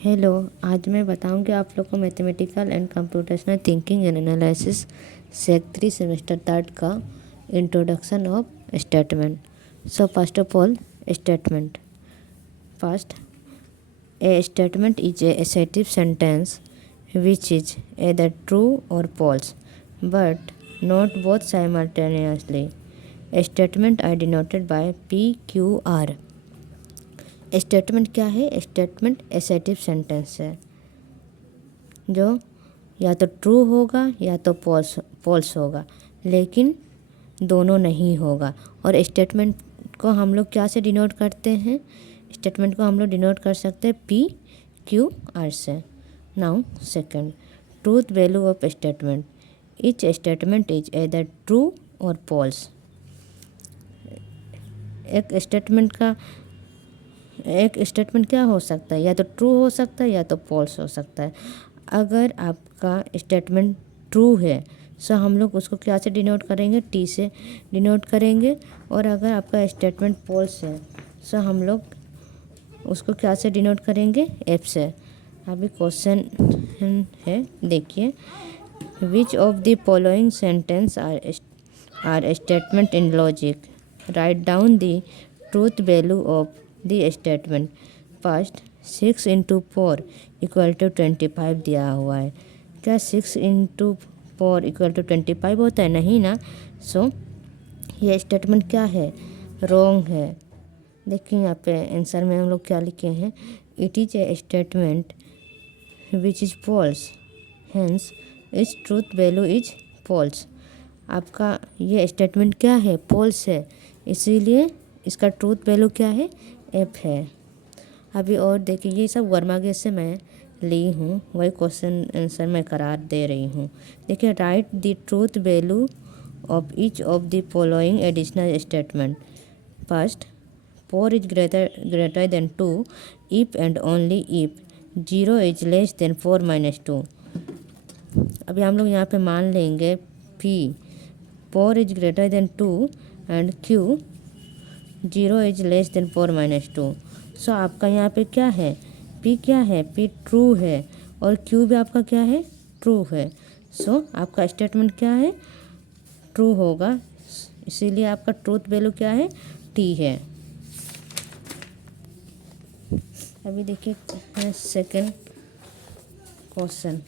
Hello. आज मैं बताऊंगी आप लोग को mathematical and computational thinking and analysis sec 3 semester 3 का introduction of statement. So first of all statement. First, a statement is a assertive sentence which is either true or false but not both simultaneously. A statement are denoted by PQR. Statement क्या है? Statement assertive sentence है जो या तो true होगा या तो false होगा, लेकिन दोनों नहीं होगा। और स्टेटमेंट को हम लोग क्या से डिनोट करते हैं? स्टेटमेंट को हम लोग डिनोट कर सकते हैं PQR से। Now second, truth value of statement. Each statement is either true और फॉल्स। एक स्टेटमेंट क्या हो सकता है? या तो ट्रू हो सकता है या तो फॉल्स हो सकता है। अगर आपका स्टेटमेंट ट्रू है सो हम लोग उसको क्या से डिनोट करेंगे? टी से डिनोट करेंगे। और अगर आपका स्टेटमेंट फॉल्स है सो हम लोग उसको क्या से डिनोट करेंगे? एफ से। अभी क्वेश्चन है, देखिए। Which of the following sentence are statement in logic? Write down the truth value of the statement. First, 6 × 4 = 25 दिया हुआ है। क्या 6 × 4 = 25 होता है? नहीं ना। सो ये स्टेटमेंट क्या है? रॉन्ग है। देखिए यहाँ पे आंसर में हम लोग क्या लिखे हैं? It is a statement which is false, hence its truth value is false. आपका ये स्टेटमेंट क्या है? फॉल्स है, इसीलिए इसका ट्रूथ वैल्यू क्या है? एफ है। अभी और देखिए, ये सब वर्मा गेस से मैं ली हूँ, वही क्वेश्चन आंसर मैं करार दे रही हूँ। देखिए, right the truth value of each of the following additional statement. First, 4 is greater then 2 if and only if 0 is less than 4 - 2। अभी हम लोग यहाँ पे मान लेंगे P 4 is greater then 2 and Q 0 is less than 4 - 2। सो आपका यहाँ पे क्या है? P क्या है? P ट्रू है और Q भी आपका क्या है? ट्रू है। सो आपका स्टेटमेंट क्या है? ट्रू होगा, इसीलिए आपका ट्रूथ वैल्यू क्या है? T है। अभी देखिए सेकंड क्वेश्चन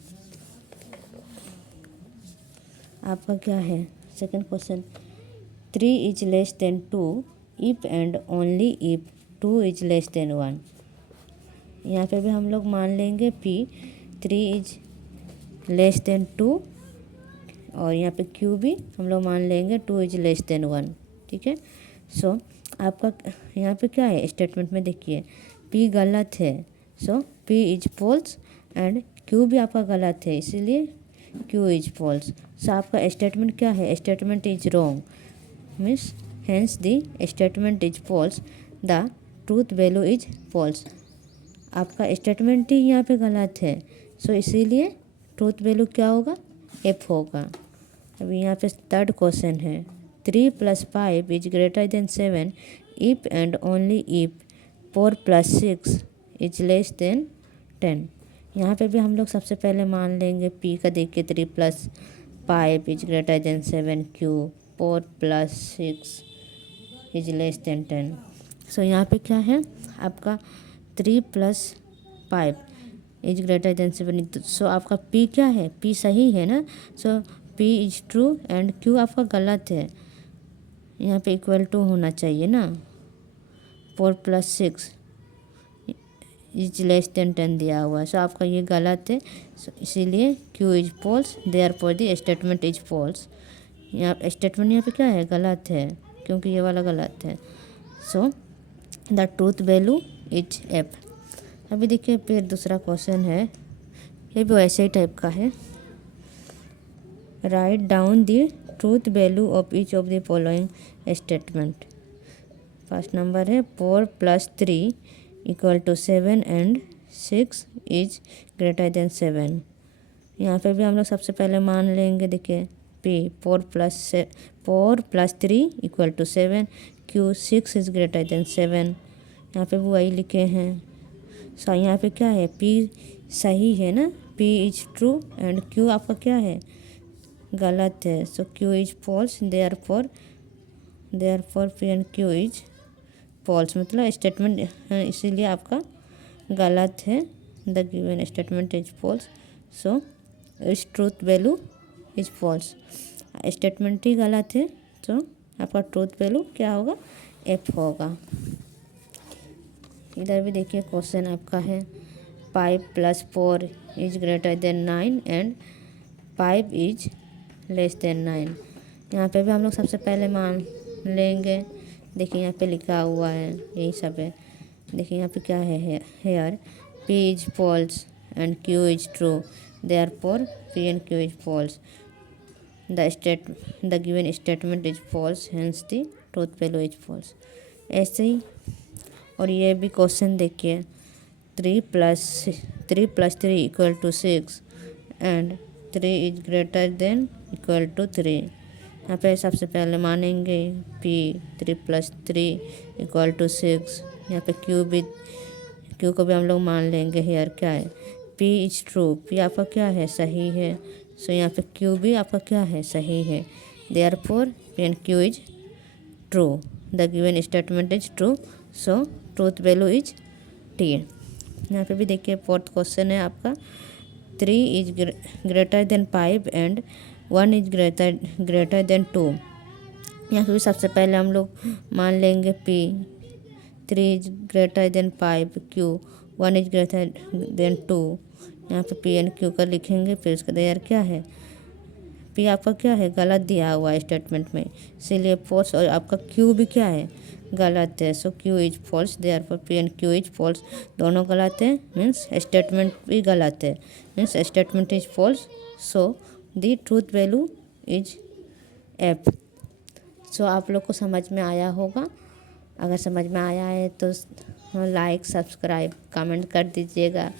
आपका क्या है? Second question, 3 is less than 2 if and only if 2 is less than 1। यहाँ पे भी हम लोग मान लेंगे P 3 इज लेस देन 2 और यहाँ पे Q भी हम लोग मान लेंगे 2 इज लेस देन 1। ठीक है। सो आपका यहाँ पे क्या है? स्टेटमेंट में देखिए P गलत है, so P is false and Q भी आपका गलत है, इसीलिए Q इज फॉल्स। सो आपका स्टेटमेंट क्या है? Statement is wrong, means hence the statement is false, the truth value is false. आपका स्टेटमेंट ही यहाँ पे गलत है, सो इसीलिए ट्रूथ वैल्यू क्या होगा? एफ होगा। अभी यहाँ पे थर्ड क्वेश्चन है, 3 + 5 is greater then 7 if and only if 4 + 6 is less than 10। यहाँ पे भी हम लोग सबसे पहले मान लेंगे P का। देखिए 3 + 5 is greater then 7, Q 4 + 6 is less than 10। सो यहाँ पे क्या है? आपका 3 + 5 इज ग्रेटर देन 7। सो आपका P क्या है? P सही है ना। सो P is true and Q आपका गलत है। यहाँ पे = होना चाहिए ना। 4 + 6 इज लेस देन 10 दिया हुआ है, सो आपका ये गलत है, इसीलिए Q is false, therefore the statement is false. यहाँ स्टेटमेंट यहाँ पे क्या है? गलत है, क्योंकि ये वाला गलत है। सो the truth value is F. अभी देखिए फिर दूसरा क्वेश्चन है, ये भी वैसे ही टाइप का है। Right down the truth value of each of the following statement. First number है 4 + 3 = 7 एंड 6 इज ग्रेटर देन 7। यहाँ पे भी हम लोग सबसे पहले मान लेंगे, देखिए P 4 + 3 = 7, Q 6 is greater then 7। यहाँ पे वही लिखे हैं। सो यहाँ पे क्या है, पी सही है ना, P is true and Q आपका क्या है, गलत है। So Q is false, therefore P and Q is false, मतलब स्टेटमेंट इसीलिए आपका गलत है। The given statement is false, so it's truth value is false. Statement ही गलत है तो आपका ट्रूथ वैल्यू क्या होगा, एफ होगा। इधर भी देखिए क्वेश्चन आपका है 5 + 4 is greater then 9 and 5 is less than 9। यहाँ पे भी हम लोग सबसे पहले मान लेंगे। देखिए यहाँ पे लिखा हुआ है, यही सब है। देखिए यहाँ पे क्या है, here P is false and Q is true, therefore P and Q is false. The given statement is false, hence the truth value is false. ऐसे ही और ये भी क्वेश्चन देखिए 3 + 3 = 6 and 3 is greater than equal to 3। यहाँ पे सबसे पहले मानेंगे पी 3 + 3 = 6। यहाँ पे क्यू को भी हम लोग मान लेंगे। हेयर क्या है, पी इज ट्रू, पी आपका क्या है, सही है। सो यहाँ पे क्यू भी आपका क्या है, सही है। Therefore P and Q is true, the given statement is true, so truth value is T. यहाँ पे भी देखिए फोर्थ क्वेश्चन है आपका 3 is greater then 5 and 1 is greater then 2। यहाँ पे भी सबसे पहले हम लोग मान लेंगे P 3 is greater then 5, Q 1 is greater then 2। यहाँ पे पी एंड क्यू का लिखेंगे, फिर उसका देयर क्या है, पी आपका क्या है, गलत दिया हुआ है स्टेटमेंट में, इसीलिए फॉल्स। और आपका क्यू भी क्या है, गलत है। So Q is false, therefore P and Q is false. दोनों गलत है, मीन्स स्टेटमेंट भी गलत है, means statement is false, so the truth value is F. सो आप लोग को समझ में आया होगा। अगर समझ में आया है तो लाइक, सब्सक्राइब, कमेंट कर दीजिएगा।